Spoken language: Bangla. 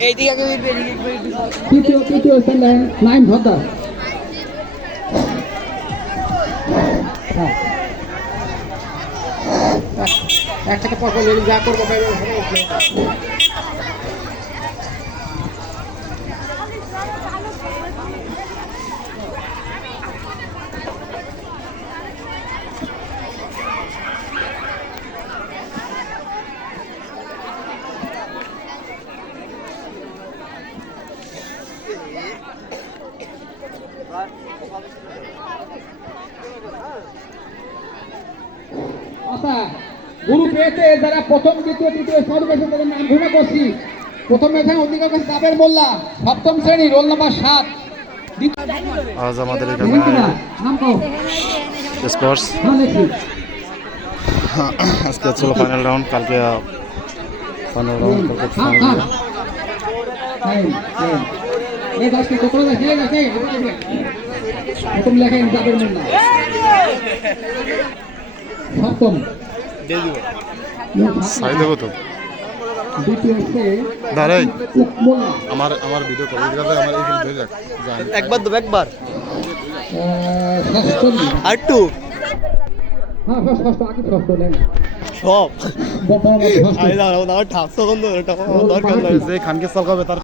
তৃতীয় তৃতীয় স্থান হ্যাঁ। একসাথে পর পর যা করব আচ্ছা গুরু পেয়েছে যারা প্রথম দ্বিতীয় তৃতীয় স্থান তাদের নাম ঘোষণা করছি। প্রথম এখানে অধিকার কাছে তাদের মোল্লা সপ্তম শ্রেণি রোল নাম্বার সাত। আজ আমাদের এখানে স্পোর্টস হ্যাঁ আজকে ছিল ফাইনাল রাউন্ড কালকে ফাইনাল রাউন্ড কালকে হ্যাঁ। final হ্যাঁ। এই, কোথাও দেখে দেখে প্রথম লেখেন সপ্তম সাই দেবো তো দ্বিতীয় হচ্ছে দাঁড়াই আমার আমার ভিডিও করে আমার এই ভিডিও একবার দেবো একবার আর টু সব খানকে চালকাবে তার